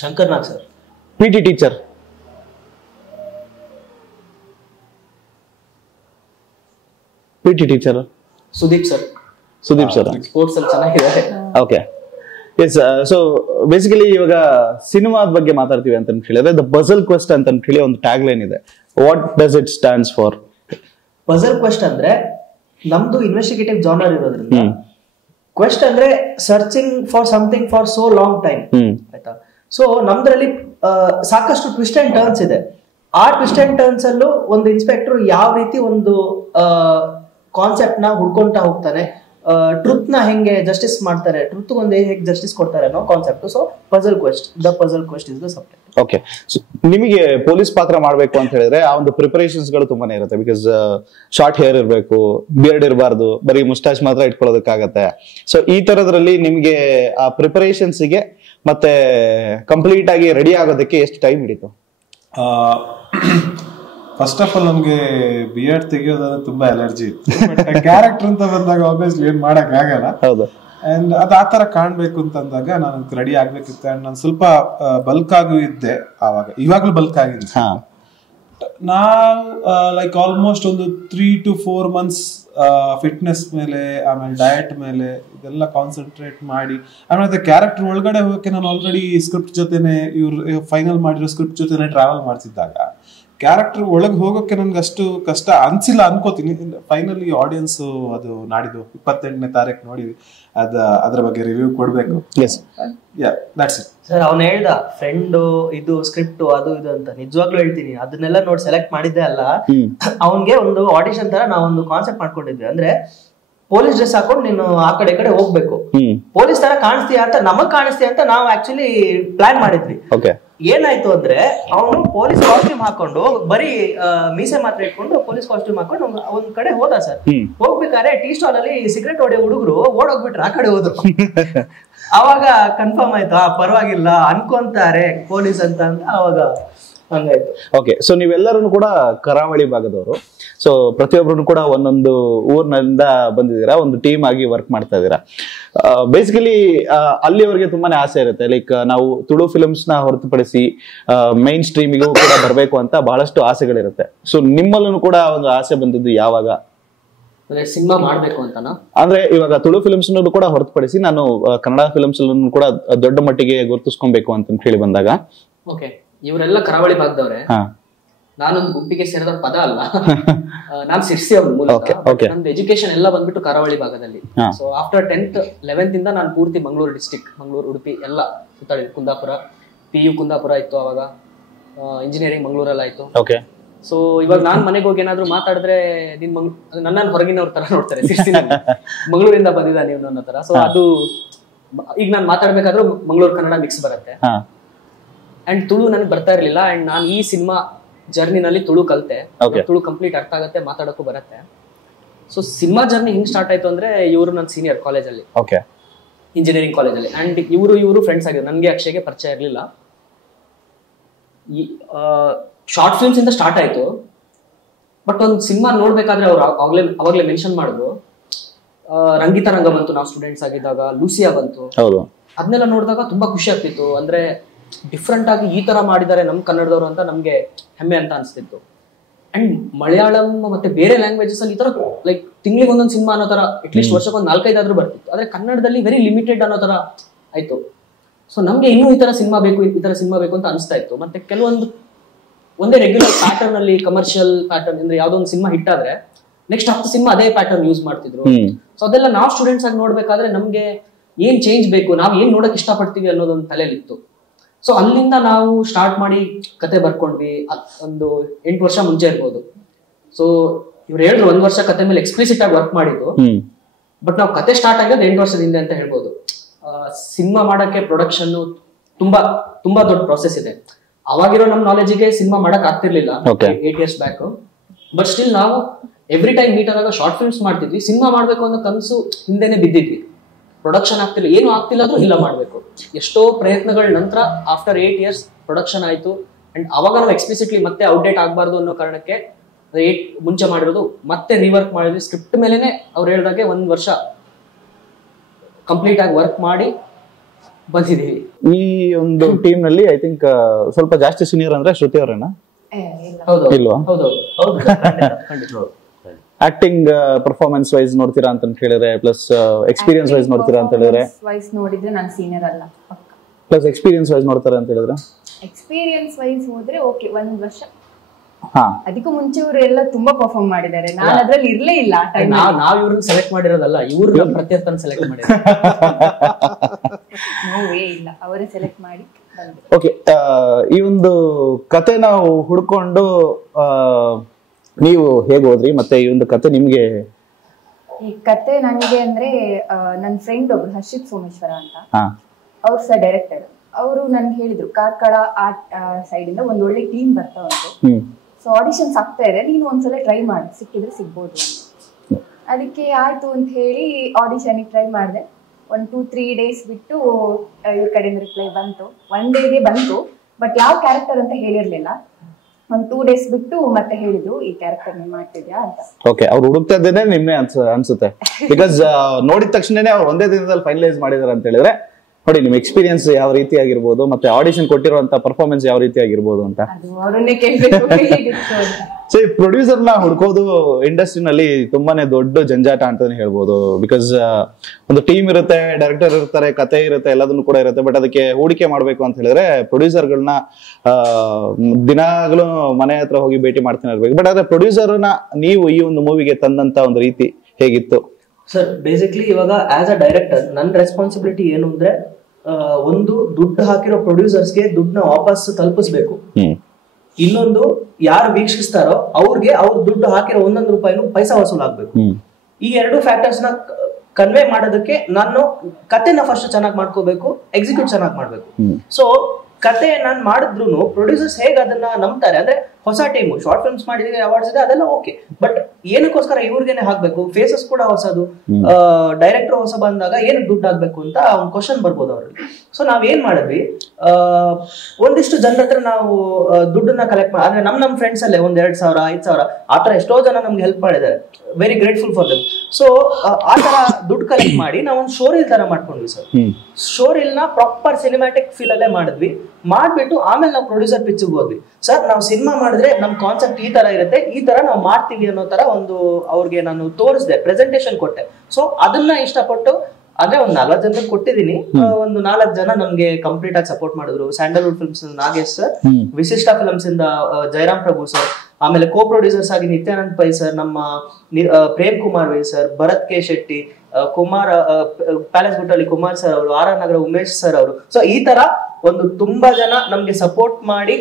Shankar Nag sir. PT teacher. Sudeep sir. Sports ಅಲ್ಲಿ ಚೆನ್ನಾಗಿದ್ದಾರೆ. Okay, S. ಸೊ ಬೇಸಿಕಲಿ ಇವಾಗ ಸಿನಿಮಾದ ಬಗ್ಗೆ ಮಾತಾಡ್ತೀವಿ ಅಂತ ಹೇಳಿದ್ರೆ ದ ಪಜಲ್ ಕ್ವೆಸ್ಟ್ ಅಂತ ಹೇಳಿ ಒಂದು ಟ್ಯಾಗ್ ಲೈನ್ ಇದೆ. What does it stands for? Puzzle quest ಅಂದ್ರೆ ನಮ್ದು ಇನ್ವೆಸ್ಟಿಗೇಟಿವ್ ಜಾನರ್ ಇರೋದ್ರಿಂದ ಕ್ವೆಸ್ಟ್ ಅಂದ್ರೆ searching for something for so long time, ಆಯ್ತಾ? ಸೊ ನಮ್ದ್ರಲ್ಲಿ ಸಾಕಷ್ಟು ಟ್ವಿಸ್ಟ್ ಅಂಡ್ ಟರ್ನ್ಸ್ ಇದೆ. ಆ ಟ್ವಿಸ್ಟ್ ಅಂಡ್ ಟರ್ನ್ಸ್ ಅಲ್ಲೂ ಒಂದು ಇನ್ಸ್ಪೆಕ್ಟರ್ ಯಾವ ರೀತಿ ಒಂದು ಕಾನ್ಸೆಪ್ಟ್ ನ ಹುಡ್ಕೊಂತಾ ಹೋಗ್ತಾನೆ, ಟ್ರುತ್ ನ ಹೆಂಗೆ ಜಸ್ಟಿಸ್ ಮಾಡ್ತಾರೆ, ಟ್ರುತ್ ಒಂದು ಹೇಗೆ ಜಸ್ಟಿಸ್ ಕೊಡ್ತಾರೆ ಅನ್ನೋ concept. So puzzle quest, the puzzle quest is the subject. Okay, ನಿಮಗೆ ಪೊಲೀಸ್ ಪಾತ್ರ ಮಾಡ್ಬೇಕು ಅಂತ ಹೇಳಿದ್ರೆ ಆ ಒಂದು ಪ್ರಿಪರೇಷನ್ಸ್ ಗಳು ತುಂಬಾನೇ ಇರುತ್ತೆ. ಬಿಕಾಸ್ ಶಾರ್ಟ್ ಹೇರ್ ಇರಬೇಕು, ಬಿಯರ್ಡ್ ಇರಬಾರ್ದು, ಬರೀ ಮುಸ್ಟಾಚ್ ಮಾತ್ರ ಇಟ್ಕೊಳ್ಳೋದಕ್ಕಾಗತ್ತೆ. ಸೊ ಈ ತರದ್ರಲ್ಲಿ ನಿಮ್ಗೆ ಆ ಪ್ರಿಪರೇಷನ್ಸ್ ಗೆ ಮತ್ತೆ ಕಂಪ್ಲೀಟ್ ಆಗಿ ರೆಡಿ ಆಗೋದಕ್ಕೆ ಎಷ್ಟು ಟೈಮ್ ಹಿಡಿತು? ಫಸ್ಟ್ ಆಫ್ ಆಲ್ ನಮ್ಗೆ ಬಿಯರ್ಡ್ ತೆಗಿಯೋದಾದ್ರೆ ತುಂಬಾ ಅಲರ್ಜಿ ಇತ್ತು. ಬಟ್ ಕ್ಯಾರೆಕ್ಟರ್ ಅಂತ ಬಂದಾಗ ಆಬ್ವಿಯಸ್ಲಿ ಏನ್ ಮಾಡಕ್ ಆಗಲ್ಲ. ಹೌದು. ಅಂಡ್ ಅದು ಆತರ ಕಾಣ್ಬೇಕು ಅಂತಂದಾಗ ನಾನು ರೆಡಿ ಆಗ್ಬೇಕಿತ್ತು. ಅಂಡ್ ನಾನು ಸ್ವಲ್ಪ ಬಲ್ಕ್ ಆಗಿ ಇದ್ದೆ ಆವಾಗ, ಇವಾಗ್ಲೂ ಬಲ್ಕ್ ಆಗಿದ್ದೆ. ನಾವು ಲೈಕ್ ಆಲ್ಮೋಸ್ಟ್ ಒಂದು 3 to 4 months ಫಿಟ್ನೆಸ್ ಮೇಲೆ, ಆಮೇಲೆ ಡಯಟ್ ಮೇಲೆ ಇದೆಲ್ಲ ಕಾನ್ಸಂಟ್ರೇಟ್ ಮಾಡಿ, ಆಮೇಲೆ ಕ್ಯಾರೆಕ್ಟರ್ ಒಳಗಡೆ ಹೋಗಕ್ಕೆ ನಾನು ಆಲ್ರೆಡಿ ಸ್ಕ್ರಿಪ್ಟ್ ಜೊತೆನೆ, ಇವ್ರು ಫೈನಲ್ ಮಾಡಿರೋ ಸ್ಕ್ರಿಪ್ಟ್ ಜೊತೆನೆ ಟ್ರಾವೆಲ್ ಮಾಡ್ತಿದ್ದಾಗ ಕ್ಯಾರೆಕ್ಟರ್ ಒಳಗೆ ಹೋಗೋಕೆ ನನ್ಗೆ ಅಷ್ಟು ಕಷ್ಟ ಅನ್ಸಿಲ್ಲ ಅನ್ಕೋತೀನಿ. ಫೈನಲಿ ಆಡಿಯನ್ಸ್ ಅದು ನಾಡಿದ್ದು 28ನೇ ತಾರೀಕು ನೋಡಿ ಅದ್ರ ಬಗ್ಗೆ ರಿವ್ಯೂ ಕೊಡ್ಬೇಕು. ಸರ್ ಅವ್ನು ಹೇಳ್ದ ಫ್ರೆಂಡ್ ಇದು ಸ್ಕ್ರಿಪ್ಟ್ ಅದು ಇದು ಅಂತ, ನಿಜವಾಗ್ಲೂ ಹೇಳ್ತೀನಿ ಅದನ್ನೆಲ್ಲ ನೋಡಿ ಸೆಲೆಕ್ಟ್ ಮಾಡಿದ್ದೆ ಅಲ್ಲ. ಅವನ್ಗೆ ಒಂದು ಆಡಿಷನ್ ತರ ನಾವೊಂದು ಕಾನ್ಸೆಪ್ಟ್ ಮಾಡ್ಕೊಂಡಿದ್ವಿ. ಅಂದ್ರೆ ಪೊಲೀಸ್ ಡ್ರೆಸ್ ಹಾಕೊಂಡು ನೀನು ಆ ಕಡೆ ಹೋಗ್ಬೇಕು, ಪೊಲೀಸ್ ತರ ಕಾಣಿಸ್ತೀಯ ಅಂತ, ನಮಗ್ ಕಾಣಿಸ್ತೀಯ ಅಂತ ನಾವು ಆಕ್ಚುಲಿ ಪ್ಲಾನ್ ಮಾಡಿದ್ವಿ. ಏನಾಯ್ತು ಅಂದ್ರೆ ಅವನು ಪೊಲೀಸ್ ಕಾಸ್ಟ್ಯೂಮ್ ಹಾಕೊಂಡು ಬರೀ ಮೀಸೆ ಮಾತ್ರ ಇಟ್ಕೊಂಡು ಪೊಲೀಸ್ ಕಾಸ್ಟ್ಯೂಮ್ ಹಾಕೊಂಡು ಒಂದ್ ಕಡೆ ಹೋದ ಸರ್. ಹೋಗ್ಬೇಕಾದ್ರೆ ಟೀ ಸ್ಟಾಲ್ ಅಲ್ಲಿ ಸಿಗರೇಟ್ ಹೊಡೆ ಹುಡುಗರು ಓಡೋಗ್ಬಿಟ್ರು, ಆ ಕಡೆ ಹೋದ್ರು. ಅವಾಗ ಕನ್ಫರ್ಮ್ ಆಯ್ತು, ಪರವಾಗಿಲ್ಲ ಅನ್ಕೊಂತಾರೆ ಪೊಲೀಸ್ ಅಂತ ಅವಾಗ ಹಂಗಾಯ್ತು. ಓಕೆ, ಸೊ ನೀವೆಲ್ಲರೂ ಕೂಡ ಕರಾವಳಿ ಭಾಗದವರು. ಸೊ ಪ್ರತಿಯೊಬ್ಬರು ಕೂಡ ಒಂದೊಂದು ಊರಿನಿಂದ ಬಂದಿದ್ದೀರಾ, ಒಂದು ಟೀಮ್ ಆಗಿ ವರ್ಕ್ ಮಾಡ್ತಾ ಇದ್ದೀರಾ. ಬೇಸಿಕಲಿ ಅಲ್ಲಿವರೆಗೆ ತುಂಬಾನೇ ಆಸೆ ಇರುತ್ತೆ. ಲೈಕ್ ನಾವು ತುಳು ಫಿಲ್ಮ್ಸ್ ನ ಹೊರತುಪಡಿಸಿ ಮೈನ್ ಸ್ಟ್ರೀಮಿಗೂ ಕೂಡ ಬರಬೇಕು ಅಂತ ಬಹಳಷ್ಟು ಆಸೆಗಳಿರುತ್ತೆ. ಸೊ ನಿಮ್ಮಲ್ಲೂ ಕೂಡ ಒಂದು ಆಸೆ ಬಂದಿದ್ದು ಯಾವಾಗ? ಸಿನಿಮಾ ಮಾಡ್ಬೇಕು ಅಂತನಾ? ಅಂದ್ರೆ ಇವಾಗ ತುಳು ಫಿಲ್ಮ್ಸ್ ಕೂಡ ಹೊರತುಪಡಿಸಿ ನಾನು ಕನ್ನಡ ಫಿಲ್ಮ್ಸ್ ಕೂಡ ದೊಡ್ಡ ಮಟ್ಟಿಗೆ ಗುರುತಿಸ್ಕೊಬೇಕು ಅಂತ ಹೇಳಿ ಬಂದಾಗ, ಓಕೆ, ಇವರೆಲ್ಲ ಕರಾವಳಿ ಭಾಗದವ್ರೆ. ನಾನೊಂದು ಗುಂಪಿಗೆ ಸೇರಿದ ಪದ ಅಲ್ಲ. ನಾನ್ ಸಿರ್ಸಿ ಅವ್ರ ಮೂಲಕ. ನಂದು ಎಜುಕೇಶನ್ ಎಲ್ಲ ಬಂದ್ಬಿಟ್ಟು ಕರಾವಳಿ ಭಾಗದಲ್ಲಿ. ಸೊ ಆಫ್ಟರ್ 10th 11th ಇಂದ ನಾನು ಪೂರ್ತಿ ಮಂಗಳೂರು ಡಿಸ್ಟಿಕ್, ಮಂಗಳೂರು, ಉಡುಪಿ ಎಲ್ಲ ಸುತ್ತಾಡಿದ್ದೆ. ಕುಂದಾಪುರ, PU ಕುಂದಾಪುರ ಇತ್ತು ಅವಾಗ, ಇಂಜಿನಿಯರಿಂಗ್ ಮಂಗಳೂರಲ್ಲಿ ಆಯ್ತು. ಸೊ ಇವಾಗ ನಾನ್ ಮನೆಗೆ ಹೋಗಿ ಏನಾದ್ರು ಮಾತಾಡಿದ್ರೆ ನನ್ನನ್ನು ಹೊರಗಿನವ್ರ ತರ ನೋಡ್ತಾರೆ. ಸಿರ್ಸಿನಲ್ಲಿ ಮಂಗಳೂರಿಂದ ಬಂದಿದ್ದ ನೀವು ನನ್ನ ತರ. ಸೊ ಅದು ಈಗ ನಾನು ಮಾತಾಡ್ಬೇಕಾದ್ರೂ ಮಂಗಳೂರು ಕನ್ನಡ ಮಿಕ್ಸ್ ಬರುತ್ತೆ. ಅಂಡ್ ತುಳು ನನಗೆ ಬರ್ತಾ ಇರ್ಲಿಲ್ಲ. ಅಂಡ್ ನಾನು ಈ ಸಿನಿಮಾ ಜರ್ನಿನಲ್ಲಿ ತುಳು ಕಲ್ತೆ. ತುಳು ಕಂಪ್ಲೀಟ್ ಅರ್ಥ ಆಗತ್ತೆ, ಮಾತಾಡಕ್ಕೂ ಬರುತ್ತೆ. ಸೊ ಸಿನಿಮಾ ಜರ್ನಿ ಹಿಂಗ್ ಸ್ಟಾರ್ಟ್ ಆಯ್ತು ಅಂದ್ರೆ, ಇವರು ನನ್ನ ಸೀನಿಯರ್ ಕಾಲೇಜಲ್ಲಿ, ಇಂಜಿನಿಯರಿಂಗ್ ಕಾಲೇಜಲ್ಲಿ. ಅಂಡ್ ಇವರು ಫ್ರೆಂಡ್ಸ್ ಆಗಿದ್ರು. ನನ್ಗೆ ಅಕ್ಷಯ್ಗೆ ಪರಿಚಯ ಇರ್ಲಿಲ್ಲ. ಶಾರ್ಟ್ ಫಿಲ್ಮ್ಸ್ ಇಂದ ಸ್ಟಾರ್ಟ್ ಆಯ್ತು. ಬಟ್ ಒಂದು ಸಿನಿಮಾ ನೋಡ್ಬೇಕಾದ್ರೆ ಅವ್ರು ಅವಾಗ್ಲೇ ಮೆನ್ಷನ್ ಮಾಡಿದ್ರು, ರಂಗಿತ ರಂಗ ಬಂತು ನಾವು ಸ್ಟೂಡೆಂಟ್ಸ್ ಆಗಿದ್ದಾಗ, ಲೂಸಿಯಾ ಬಂತು. ಅದನ್ನೆಲ್ಲ ನೋಡಿದಾಗ ತುಂಬಾ ಖುಷಿ ಆಗ್ತಿತ್ತು. ಅಂದ್ರೆ ಡಿಫ್ರೆಂಟ್ ಆಗಿ ಈ ತರ ಮಾಡಿದ್ದಾರೆ ನಮ್ ಕನ್ನಡದವರು ಅಂತ ನಮ್ಗೆ ಹೆಮ್ಮೆ ಅಂತ ಅನ್ಸ್ತಿತ್ತು. ಅಂಡ್ ಮಲಯಾಳಂ ಮತ್ತೆ ಬೇರೆ ಲ್ಯಾಂಗ್ವೇಜಸ್ ಅಲ್ಲಿ ಈ ತರ ಲೈಕ್ ತಿಂಗಳಿಗೆ ಒಂದೊಂದು ಸಿನಿಮಾ ಅನ್ನೋ ತರ ಅಟ್ಲೀಸ್ಟ್ ವರ್ಷಕ್ಕೊಂದು 4-5 ಆದ್ರೂ ಬರ್ತಿತ್ತು. ಆದ್ರೆ ಕನ್ನಡದಲ್ಲಿ ವೆರಿ ಲಿಮಿಟೆಡ್ ಅನ್ನೋ ತರ ಆಯ್ತು. ಸೊ ನಮ್ಗೆ ಇನ್ನೂ ಈ ತರ ಸಿನಿಮಾ ಬೇಕು ಅಂತ ಅನಿಸ್ತಾ ಇತ್ತು. ಮತ್ತೆ ಕೆಲವೊಂದು ಒಂದೇ ರೆಗ್ಯುಲರ್ ಪ್ಯಾಟರ್ನ್ ಅಲ್ಲಿ, ಕಮರ್ಷಿಯಲ್ ಪ್ಯಾಟರ್ನ್ ಅಂದ್ರೆ ಯಾವ್ದೋ ಒಂದು ಸಿನಿಮಾ ಹಿಟ್ ಆದ್ರೆ ನೆಕ್ಸ್ಟ್ 10 ಸಿನಿಮಾ ಅದೇ ಪ್ಯಾಟರ್ನ್ ಯೂಸ್ ಮಾಡ್ತಿದ್ರು. ಸೊ ಅದೆಲ್ಲ ನಾವು ಸ್ಟೂಡೆಂಟ್ಸ್ ಆಗಿ ನೋಡ್ಬೇಕಾದ್ರೆ ನಮ್ಗೆ ಏನ್ ಚೇಂಜ್ ಬೇಕು, ನಾವ್ ಏನ್ ನೋಡಕ್ ಇಷ್ಟಪಡ್ತೀವಿ ಅನ್ನೋದೊಂದು ತಲೆಯಲ್ಲಿತ್ತು. ಸೊ ಅಲ್ಲಿಂದ ನಾವು ಸ್ಟಾರ್ಟ್ ಮಾಡಿ ಕತೆ ಬರ್ಕೊಂಡ್ವಿ. ಒಂದು 8 ವರ್ಷ ಮುಂಚೆ ಇರ್ಬೋದು. ಸೊ ಇವ್ರು ಹೇಳಿದ್ರು 1 ವರ್ಷ ಕತೆ ಮೇಲೆ ಎಕ್ಸ್ಪ್ಲಿಸಿಟ್ ಆಗಿ ವರ್ಕ್ ಮಾಡಿದ್ದು. ಬಟ್ ನಾವು ಕತೆ ಸ್ಟಾರ್ಟ್ ಆಗಿರೋದು 8 ವರ್ಷದ ಹಿಂದೆ ಅಂತ ಹೇಳ್ಬೋದು. ಸಿನಿಮಾ ಮಾಡಕ್ಕೆ ಪ್ರೊಡಕ್ಷನ್ ತುಂಬಾ ದೊಡ್ಡ ಪ್ರೊಸೆಸ್ ಇದೆ. ಅವಾಗಿರೋ ನಮ್ ನಾಲೆಜಿಗೆ ಸಿನಿಮಾ ಮಾಡಕ್ ಆಗ್ತಿರ್ಲಿಲ್ಲ 8 years ಬ್ಯಾಕ್. ಬಟ್ ಸ್ಟಿಲ್ ನಾವು ಎವ್ರಿ ಟೈಮ್ ಮೀಟ್ ಆದಾಗ ಶಾರ್ಟ್ ಫಿಲ್ಮ್ಸ್ ಮಾಡ್ತಿದ್ವಿ. ಸಿನಿಮಾ ಮಾಡ್ಬೇಕು ಅನ್ನೋ ಕನಸು ಹಿಂದೆನೆ ಬಿದ್ದಿದ್ವಿ. ಪ್ರೊಡಕ್ಷನ್ ಆಗ್ತಿಲ್ಲ, ಏನು ಆಗ್ತಿಲ್ಲ ಆದ್ರೂ ಇಲ್ಲ ಮಾಡ್ಬೇಕು. ಎಷ್ಟೋ ಪ್ರಯತ್ನಗಳ ನಂತರ ಆಫ್ಟರ್ 8 years ಪ್ರೊಡಕ್ಷನ್ ಆಯ್ತು. ಅಂಡ್ ಅವಾಗ ನಾವು ಎಕ್ಸ್ಪ್ಲಿಸಿಟ್ಲಿ ಮತ್ತೆ ಔಟ್ಡೇಟ್ ಆಗ್ಬಾರ್ದು ಅನ್ನೋ ಕಾರಣಕ್ಕೆ 8 ಮುಂಚೆ ಮಾಡಿರೋದು ಮತ್ತೆ ರೀವರ್ಕ್ ಮಾಡಿದ್ವಿ. ಸ್ಕ್ರಿಪ್ಟ್ ಮೇಲೆನೆ ಅವ್ರು ಹೇಳ್ದಾಗೆ 1 ವರ್ಷ ಕಂಪ್ಲೀಟ್ ಆಗಿ ವರ್ಕ್ ಮಾಡಿ ಬಂದಿದ್ದೀವಿ. ಈ ಒಂದು ಟೀಮ್ ನಲ್ಲಿ ಐ ಥಿಂಕ್ ಸ್ವಲ್ಪ ಜಾಸ್ತಿ ಸೀನಿಯರ್ ಅಂದ್ರೆ ಶ್ರುತಿ ಅವರೇನಾ? ಇಲ್ವಾ? ಆಕ್ಟಿಂಗ್ ಪರ್ಫಾರ್ಮೆನ್ಸ್ ವೈಸ್ ನೋಡ್ತೀರಾ ಅಂತ ಹೇಳಿದ್ರೆ, ಪ್ಲಸ್ ಎಕ್ಸ್ಪೀರಿಯನ್ಸ್ ವೈಸ್ ನೋಡ್ತೀರಾ ಅಂತ ಹೇಳಿದ್ರೆ? ವೈಸ್ ನೋಡಿದ್ರೆ ನಾನು ಸೀನಿಯರ್ ಅಲ್ಲ. ಪ್ಲಸ್ ಎಕ್ಸ್ಪೀರಿಯನ್ಸ್ ವೈಸ್ ನೋಡ್ತಾರೆ ಅಂತ ಹೇಳಿದ್ರೆ? ಎಕ್ಸ್ಪೀರಿಯನ್ಸ್ ವೈಸ್ ಹೋದ್ರೆ ಓಕೆ 1 ವರ್ಷ. ಅದಕ್ಕೂ ಮುಂಚೆ ಇವರು ಎಲ್ಲ ತುಂಬಾ ಪರ್ಫಾರ್ಮ್ ಮಾಡಿದ್ದಾರೆ. ನಾನು ಅದ್ರಲ್ಲಿ ಇರ್ಲೇ ಇಲ್ಲ. ನಾವ್ ಇವ್ರನ್ನ ಸೆಲೆಕ್ಟ್ ಮಾಡಿರೋದಲ್ಲ, ಇವ್ರು ಪ್ರತ್ಯೇಕ ಸೆಲೆಕ್ಟ್ ಮಾಡಿದ್ರು. ಇಲ್ಲ, ಅವರೇ ಸೆಲೆಕ್ಟ್ ಮಾಡಿ. ಓಕೆ, ಈ ಒಂದು ಕತೆ ನಾವು ಹುಡ್ಕೊಂಡು ನೀವು ಹೇಗೆ ಹೋದ್ರಿ? ಮತ್ತೆ ಈ ಒಂದು ಕತೆ ನಿಮ್ಗೆ? ಈ ಕತೆ ನನಗೆ ಅಂದ್ರೆ ನನ್ನ ಫ್ರೆಂಡ್ ಒಬ್ರು ಹರ್ಷಿತ್ ಸೋಮೇಶ್ವರ ಅಂತ, ಅವ್ರು ಸಹ ಡೈರೆಕ್ಟರ್. ಅವರು ನನ್ಗೆ ಹೇಳಿದ್ರು ಕಾರ್ಕಳ ಆರ್ಟ್ ಸೈಡ್ ಇಂದ ಒಂದ್ ಒಳ್ಳೆ ಟೀಮ್ ಬರ್ತಾ ಉಂಟು. ಸೊ ಆಡಿಷನ್ಸ್ ಆಗ್ತಾ ಇದೆ, ನೀನು ಒಂದ್ಸಲ ಟ್ರೈ ಮಾಡಿ, ಸಿಕ್ಕಿದ್ರೆ ಸಿಗ್ಬೋದು ಅಂತ. ಅದಕ್ಕೆ ಆಯ್ತು ಅಂತ ಹೇಳಿ ಆಡಿಷನ್ಗೆ ಟ್ರೈ ಮಾಡಿದೆ. 1-2-3 days ಬಿಟ್ಟು ಇವ್ರ ಕಡೆಯಿಂದ ರಿಪ್ಲೈ ಬಂತು. 1 day ಬಂತು, ಬಟ್ ಯಾವ ಕ್ಯಾರೆಕ್ಟರ್ ಅಂತ ಹೇಳಿರ್ಲಿಲ್ಲ. 1-2 days ಬಿಟ್ಟು ಮತ್ತೆ ಹೇಳಿದ್ರು, ಈ ಕ್ಯಾರೆಕ್ಟರ್ ನೀವು ಮಾಡ್ತಿದ್ಯಾ ಅಂತ. ಓಕೆ, ಅವ್ರು ಹುಡುಕ್ತಾ ಇದ್ದೇನೆ ನಿಮ್ನೆ ಅನ್ಸುತ್ತೆ. ಬಿಕಾಸ್ ನೋಡಿದ ತಕ್ಷಣನೇ ಅವ್ರು ಒಂದೇ ದಿನದಲ್ಲಿ ಫೈನಲೈಸ್ ಮಾಡಿದಾರೆ ಅಂತ ಹೇಳಿದ್ರೆ ನೋಡಿ, ನಿಮ್ ಎಕ್ಸ್ಪೀರಿಯನ್ಸ್ ಯಾವ ರೀತಿ ಆಗಿರ್ಬೋದು, ಮತ್ತೆ ಆಡಿಷನ್ ಕೊಟ್ಟಿರುವಂತ ಪರ್ಫಾರ್ಮೆನ್ಸ್ ಯಾವ ರೀತಿ ಆಗಿರ್ಬೋದು ಅಂತ. ಸೊ ಈ ಪ್ರೊಡ್ಯೂಸರ್ ನ ಹುಡ್ಕೋದು ಇಂಡಸ್ಟ್ರಿನಲ್ಲಿ ತುಂಬಾನೇ ದೊಡ್ಡ ಜಂಜಾಟ ಅಂತಾನೆ ಹೇಳ್ಬೋದು. ಬಿಕಾಸ್ ಒಂದು ಟೀಮ್ ಇರುತ್ತೆ, ಡೈರೆಕ್ಟರ್ ಇರ್ತಾರೆ, ಕತೆ ಇರುತ್ತೆ, ಎಲ್ಲದನ್ನು ಕೂಡ ಇರುತ್ತೆ. ಬಟ್ ಅದಕ್ಕೆ ಹೂಡಿಕೆ ಮಾಡ್ಬೇಕು ಅಂತ ಹೇಳಿದ್ರೆ ಪ್ರೊಡ್ಯೂಸರ್ಗಳನ್ನ ದಿನಾಗ್ಲೂ ಮನೆ ಹತ್ರ ಹೋಗಿ ಭೇಟಿ ಮಾಡ್ತಾನೆ ಇರ್ಬೇಕು. ಬಟ್ ಆದ್ರೆ ಪ್ರೊಡ್ಯೂಸರ್ನ ನೀವು ಈ ಒಂದು ಮೂವಿಗೆ ತಂದಂತ ಒಂದು ರೀತಿ ಹೇಗಿತ್ತು? ಸರ್, ಬೇಸಿಕ್ಲಿ ಇವಾಗ ಆಸ್ ಅ ಡೈರೆಕ್ಟರ್ ನನ್ನ ರೆಸ್ಪಾನ್ಸಿಬಿಲಿಟಿ ಏನು ಅಂದ್ರೆ, ಒಂದು ದುಡ್ಡು ಹಾಕಿರೋ ಪ್ರೊಡ್ಯೂಸರ್ಸ್ಗೆ ದುಡ್ಡನ್ನ ವಾಪಸ್ ತಲುಪಿಸ್ಬೇಕು. ಇನ್ನೊಂದು ಯಾರು ವೀಕ್ಷಿಸ್ತಾರೋ ಅವ್ರಿಗೆ ಅವ್ರ ದುಡ್ಡು ಹಾಕಿರೋ 1 ರೂಪಾಯಿನೂ ಪೈಸಾ ವಸೂಲಾಗಬೇಕು. ಈ 2 ಫ್ಯಾಕ್ಟರ್ಸ್ ನ ಕನ್ವೆ ಮಾಡೋದಕ್ಕೆ ನಾನು ಕತೆನ ಫಸ್ಟ್ ಚೆನ್ನಾಗಿ ಮಾಡ್ಕೋಬೇಕು, ಎಕ್ಸಿಕ್ಯೂಟ್ ಚೆನ್ನಾಗಿ ಮಾಡ್ಬೇಕು. ಸೊ ಕತೆ ನಾನು ಮಾಡಿದ್ರು ಪ್ರೊಡ್ಯೂಸರ್ಸ್ ಹೇಗೆ ಅದನ್ನ ನಂಬ್ತಾರೆ ಅಂದ್ರೆ, ಹೊಸ ಟೀಮು ಶಾರ್ಟ್ ಫಿಲ್ಮ್ಸ್ ಮಾಡಿದೀವಿ, ಅವಾರ್ಡ್ಸ್ ಇದೆ, ಅದೆಲ್ಲ ಓಕೆ. ಬಟ್ ಏನಕ್ಕೋಸ್ಕರ ಇವ್ರಿಗೇನೆ ಹಾಕ್ಬೇಕು? ಫೇಸಸ್ ಕೂಡ ಹೊಸದು, ಡೈರೆಕ್ಟರ್ ಹೊಸ ಬಂದಾಗ ಏನಕ್ಕೆ ದುಡ್ಡು ಹಾಕ್ಬೇಕು ಅಂತ ಒಂದು ಕ್ವಶನ್ ಬರ್ಬೋದು ಅವ್ರಿಗೆ. ಸೊ ನಾವೇನ್ ಮಾಡಿದ್ವಿ, ಒಂದಿಷ್ಟು ಜನರ ಹತ್ರ ನಾವು ದುಡ್ಡನ್ನ ಕಲೆಕ್ಟ್ ಮಾಡಿ, ಅಂದ್ರೆ ನಮ್ ಫ್ರೆಂಡ್ಸ್ ಅಲ್ಲೇ 1,000, 5,000 ಆತರ ಎಷ್ಟೋ ಜನ ನಮ್ಗೆ ಹೆಲ್ಪ್ ಮಾಡಿದ್ದಾರೆ. Very grateful for dum. So ಆ ತರ ದುಡ್ಡು ಕಲೆಕ್ಟ್ ಮಾಡಿ ನಾವು ಒಂದು ಶೋ ರೀಲ್ ತರ ಮಾಡ್ಕೊಂಡ್ವಿ ಸರ್. ಶೋ ರೀಲ್ ನ ಪ್ರಾಪರ್ ಸಿನಿಮ್ಯಾಟಿಕ್ ಫೀಲ್ ಅಲ್ಲೇ ಮಾಡಿದ್ವಿ. ಮಾಡ್ಬಿಟ್ಟು ಆಮೇಲೆ ನಾವು ಪ್ರೊಡ್ಯೂಸರ್ ಪಿಚ್ ಹೋದ್ವಿ. ಸರ್ ನಾವು ಸಿನಿಮಾ ಮಾಡಿದ್ರೆ ನಮ್ ಕಾನ್ಸೆಪ್ಟ್ ಈ ತರ ಇರುತ್ತೆ, ಈ ತರ ನಾವು ಮಾಡ್ತೀವಿ ಅನ್ನೋ ತರ ಒಂದು ಅವ್ರಿಗೆ ನಾನು ತೋರಿಸಿದೆ, ಪ್ರೆಸೆಂಟೇಶನ್ ಕೊಟ್ಟೆ. ಸೊ ಅದನ್ನ ಇಷ್ಟಪಟ್ಟು, ಅಂದ್ರೆ ಒಂದು 40 ಜನಕ್ಕೆ ಕೊಟ್ಟಿದ್ದೀನಿ, ಒಂದು 4 ಜನ ನಮ್ಗೆ ಕಂಪ್ಲೀಟ್ ಆಗಿ ಸಪೋರ್ಟ್ ಮಾಡಿದ್ರು. ಸ್ಯಾಂಡಲ್ವುಡ್ ಫಿಲ್ಮ್ಸ್ ನಾಗೇಶ್ ಸರ್, ವಿಶಿಷ್ಟ ಫಿಲ್ಮ್ಸ್ ಇಂದ ಜಯರಾಮ್ ಪ್ರಭು ಸರ್, ಆಮೇಲೆ ಕೋ ಪ್ರೊಡ್ಯೂಸರ್ಸ್ ಆಗಿ ನಿತ್ಯಾನಂದ್ ಪೈ ಸರ್, ನಮ್ಮ Prem Kumar V sir, Bharat K Shetty, Kumar palace ಗುಟ್ಟಲ್ಲಿ ಕುಮಾರ್ ಸರ್ ಅವರು, ಆರ್ ನಗರ ಉಮೇಶ್ ಸರ್ ಅವರು. ಸೊ ಈ ತರ ಒಂದು ತುಂಬಾ ಜನ ನಮ್ಗೆ ಸಪೋರ್ಟ್ ಮಾಡಿ,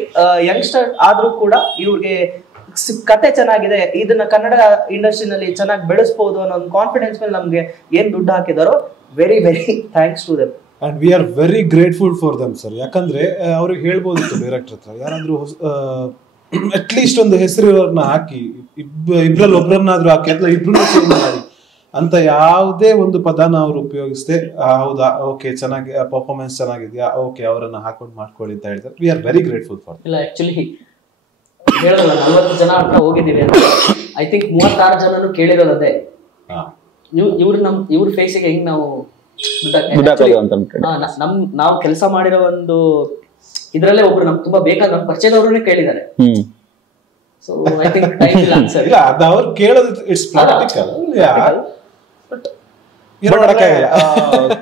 ಯಂಗ್ಸ್ಟರ್ ಆದ್ರೂ ಕೂಡ ಇವ್ರಿಗೆ ಕತೆ ಚೆನ್ನಾಗಿದೆ, ಇದನ್ನ ಕನ್ನಡ ಇಂಡಸ್ಟ್ರಿನಲ್ಲಿ ಚೆನ್ನಾಗಿ ಬೆಳೆಸಬಹುದು ಅನ್ನೋ ಒಂದು ಕಾನ್ಫಿಡೆನ್ಸ್ ಮೇಲೆ ನಮ್ಗೆ ಏನ್ ದುಡ್ಡು ಹಾಕಿದಾರೋ, very very thanks to them and we are very grateful for them sir. ಯಾಕಂದ್ರೆ ಅವ್ರಿಗೆ ಹೇಳ್ಬೋದಿತ್ತು ಡೈರೆಕ್ಟರ್ ಹತ್ರ, ಯಾರಾದ್ರೂ ಅಟ್ ಲೀಸ್ಟ್ ಒಂದು ಹೆಸರಿರೋರ್ನ ಹಾಕಿ, ಇಬ್ರಲ್ಲಿ ಒಬ್ರನ್ನಾದ್ರೂ ಹಾಕಿ, ಅಥವಾ ಇಬ್ರನ್ನ ಚೇಂಜ್ ಮಾಡಿ ಅಂತ ಯಾವುದೇ ಒಂದು ಪದನ ಅವ್ರು ಉಪಯೋಗಿಸದೆ, ಹೌದಾ ಓಕೆ ಚೆನ್ನಾಗಿ ಪರ್ಫಾರ್ಮೆನ್ಸ್ ಚೆನ್ನಾಗಿದ್ಯಾ, ಓಕೆ ಅವರನ್ನ ಹಾಕೊಂಡು ಮಾಡ್ಕೊಳ್ಳಿ ಅಂತ ಹೇಳ್ತಾರೆ. V are very grateful for. ಇಲ್ಲ ಆಕ್ಚುಲಿ ಹೇಳಲ್ಲ 40 ಜನ ಹತ್ರ ಹೋಗಿದ್ದೀವಿ ಅಂತ, ಐ ಥಿಂಕ್ 36 ಜನನು ಕೇಳಿರೋದೇ ಇವ್ರ ಫೇಸಿಗೆ ಹೆಂಗ್ ನಾವು ನಾವು ಕೆಲಸ ಮಾಡಿರೋ ಒಂದು ಇದ್ರಲ್ಲೇ ಒಬ್ರು ನಮ್ಗೆ ತುಂಬಾ ಬೇಕಾದ ನಮ್ ಪರಿಚಯದವ್ರನ್ನೇ ಕೇಳಿದ್ದಾರೆ. ಸೊ ಐ ಥಿಂಕ್ ಟೈಮ್ ಇಲ್ಲ ಆನ್ಸರ್. ಇಲ್ಲ ಅದು ಅವ್ರು ಕೇಳೋದು ಇಟ್ಸ್ ಪ್ರಾಕ್ಟಿಕಲ್.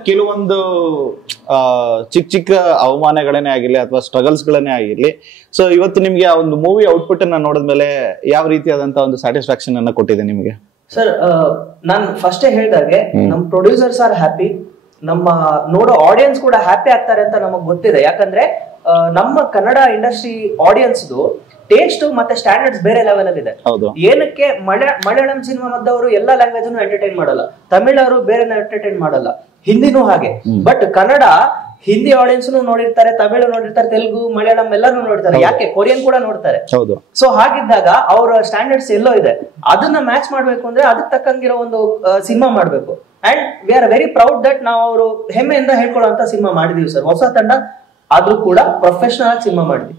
ಕೆಲವೊಂದು ಚಿಕ್ಕ ಚಿಕ್ಕ ಅವಮಾನಗಳನ್ನೇ ಆಗಿರ್ಲಿ ಅಥವಾ ಸ್ಟ್ರಗಲ್ಸ್ ಗಳನ್ನೇ ಆಗಿರ್ಲಿ, ಸೊ ಇವತ್ತು ನಿಮ್ಗೆ ಆ ಒಂದು ಮೂವಿ ಔಟ್ಪುಟ್ ಅನ್ನ ನೋಡಿದ್ಮೇಲೆ ಯಾವ ರೀತಿಯಾದಂತ ಒಂದು ಸ್ಯಾಟಿಸ್ಫ್ಯಾಕ್ಷನ್ ಅನ್ನ ಕೊಟ್ಟಿದೆ ನಿಮಗೆ? ಸರ್ ನಾನ್ ಫಸ್ಟ್ ಹೇಳ್ದಾಗೆ ನಮ್ ಪ್ರೊಡ್ಯೂಸರ್ಸ್ ಆರ್ ಹ್ಯಾಪಿ, ನಮ್ಮ ನೋಡೋ ಆಡಿಯನ್ಸ್ ಕೂಡ ಹ್ಯಾಪಿ ಆಗ್ತಾರೆ ಅಂತ ನಮಗ್ ಗೊತ್ತಿದೆ. ಯಾಕಂದ್ರೆ ನಮ್ಮ ಕನ್ನಡ ಇಂಡಸ್ಟ್ರಿ ಆಡಿಯನ್ಸ್ದು ಟೇಸ್ಟ್ ಮತ್ತೆ ಸ್ಟ್ಯಾಂಡರ್ಡ್ಸ್ ಬೇರೆ ಲೆವೆಲ್ ಅಲ್ಲಿ ಇದೆ. ಏನಕ್ಕೆ ಮಲಯಾಳಂ ಸಿನಿಮಾ ಮದ್ದವರು ಎಲ್ಲಾ ಲ್ಯಾಂಗ್ವೇಜ್ ಎಂಟರ್ಟೈನ್ ಮಾಡಲ್ಲ, ತಮಿಳವರು ಬೇರೆ ಎಂಟರ್ಟೈನ್ ಮಾಡಲ್ಲ, ಹಿಂದಿನೂ ಹಾಗೆ. ಬಟ್ ಕನ್ನಡ ಹಿಂದಿ ಆಡಿಯನ್ಸ್ ನೋಡಿರ್ತಾರೆ, ತಮಿಳು ನೋಡಿರ್ತಾರೆ, ತೆಲುಗು, ಮಲಯಾಳಂ ಎಲ್ಲಾನು ನೋಡ್ತಾರೆ, ಯಾಕೆ ಕೊರಿಯನ್ ಕೂಡ ನೋಡ್ತಾರೆ. ಸೊ ಹಾಗಿದ್ದಾಗ ಅವ್ರ ಸ್ಟ್ಯಾಂಡರ್ಡ್ಸ್ ಎಲ್ಲೋ ಇದೆ, ಅದನ್ನ ಮ್ಯಾಚ್ ಮಾಡ್ಬೇಕು ಅಂದ್ರೆ ಅದಕ್ಕೆ ತಕ್ಕಂಗಿರೋ ಒಂದು ಸಿನಿಮಾ ಮಾಡ್ಬೇಕು. And we are very proud that ನಾವು ಅವರು ಹೆಮ್ಮೆಯಿಂದ ಹೇಳ್ಕೊಳ್ಳೋ ಅಂತ ಸಿನಿಮಾ ಮಾಡಿದೀವಿ ಸರ್. ಹೊಸ ತಂಡ ಆದ್ರೂ ಕೂಡ ಪ್ರೊಫೆಷನಲ್ ಆಗಿ ಸಿನಿಮಾ ಮಾಡಿದ್ವಿ.